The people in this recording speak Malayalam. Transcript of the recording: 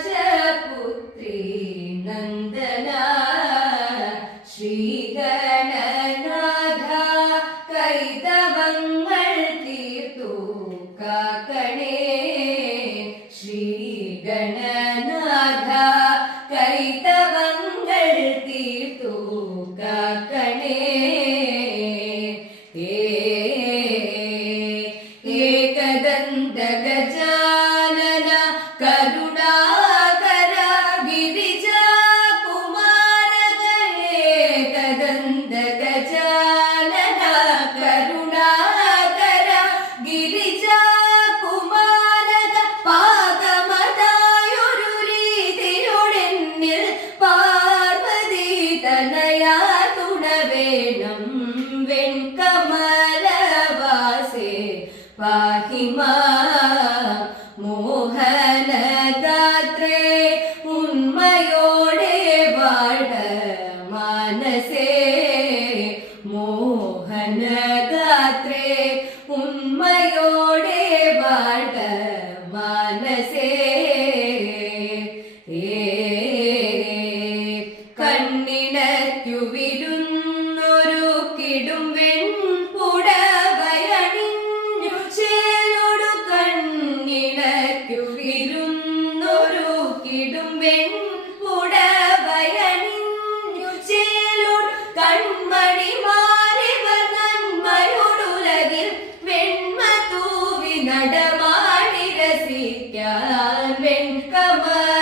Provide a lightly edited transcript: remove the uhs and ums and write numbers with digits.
ശൈലരാജപുത്രി നന്ദന ശ്രീഗണനാഥ കൈതവങ്ങൾ തീർത്തു കാക്കണേ ശ്രീഗണനാഥ കൈതവങ്ങൾ തീർത്തു കാക്കണേ ഏകദന്ത ഗജാനന കരുണാകര ഗിരിജാ കുമാരക ഏകദന്ത ഗജാനന കരുണാകര ഗിരിജാ കുമാരക പാകമതായൊരു രീതിയോടെന്നിൽ പാർവതി തനയാ തുണവേണം വെൺകമലവാസേ പാഹി മാം മോഹനഗാത്രേ ഉന്മയോടെ വാഴ മാനസേ മോഹനഗാത്രേ ഉന്മയോടെ വാഴ മാനസേ കണ്ണിനു വിരുന്നൊരു കിടും വെൺപുടവയണിഞ്ഞു ചേലൊടു കണ്ണിനു വിരുന്നൊരു കിടും വെൺപുടവയണിഞ്ഞു ചേലൊടു കൺമണിമാരിവർ നന്മയൊടുലകിൽ വെണ്മ തൂവി നടമാടി രസിക്കാൻ വെൺകമല